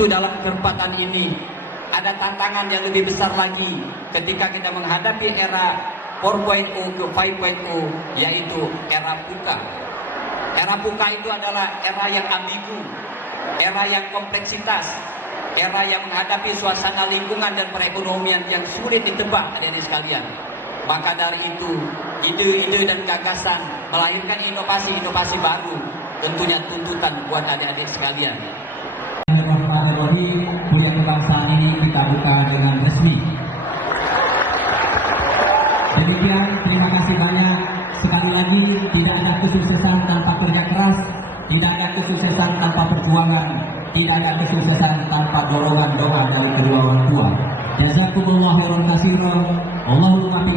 tentu dalam kesempatan ini ada tantangan yang lebih besar lagi ketika kita menghadapi era 4.0 ke 5.0, yaitu era VUCA. Era VUCA itu adalah era yang ambigu, era yang kompleksitas, era yang menghadapi suasana lingkungan dan perekonomian yang sulit ditebak, adik-adik sekalian. Maka dari itu, ide-ide dan gagasan melahirkan inovasi-inovasi baru, tentunya tuntutan buat adik-adik sekalian. Kuliah kebangsaan ini kita buka dengan resmi. Demikian, terima kasih banyak. Sekali lagi, tidak ada kesuksesan tanpa kerja keras, tidak ada kesuksesan tanpa perjuangan, tidak ada kesuksesan tanpa dorongan doa dari kedua orang tua. Jazakumullah khairan katsiran. Allahumma bi